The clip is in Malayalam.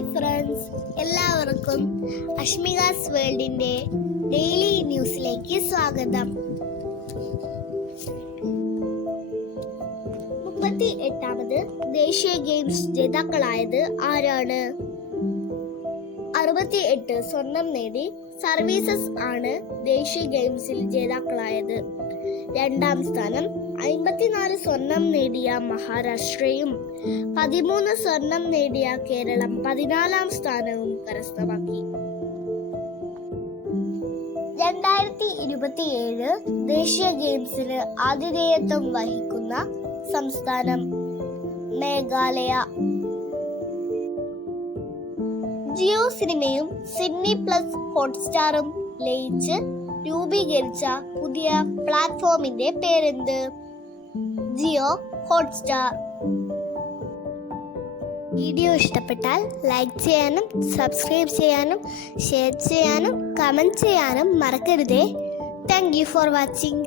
ഹായ് ഫ്രണ്ട്സ്, എല്ലാവർക്കും അഷ്മികാസ് വേൾഡിന്റെ ഡെയിലി ന്യൂസിലേക്ക് സ്വാഗതം. 38ാമത് ദേശീയ ഗെയിംസ് ജേതാക്കളായത് ആരാണ്? 68 സ്വർണം നേടി സർവീസസ് ആണ് ദേശീയ ഗെയിംസിൽ ജേതാക്കളായത്. രണ്ടാം സ്ഥാനം 54 സ്വർണം നേടിയ മഹാരാഷ്ട്രയും 13 സ്വർണം നേടിയ കേരളം 14ാം സ്ഥാനവും കരസ്ഥമാക്കി. 2027 ദേശീയ ഗെയിംസിന് ആതിഥേയത്വം വഹിക്കുന്ന സംസ്ഥാനം മേഘാലയ. ജിയോ സിനിമയും സിഡ്നി പ്ലസ് ഹോട്ട്സ്റ്റാറും ലയിച്ച് രൂപീകരിച്ച പുതിയ പ്ലാറ്റ്ഫോമിന്റെ പേരെന്ത്? ജിയോ ഹോട്ട്സ്റ്റാർ. വീഡിയോ ഇഷ്ടപ്പെട്ടാൽ ലൈക്ക് ചെയ്യാനും സബ്സ്ക്രൈബ് ചെയ്യാനും ഷെയർ ചെയ്യാനും കമന്റ് ചെയ്യാനും മറക്കരുതേ. Thank you for watching.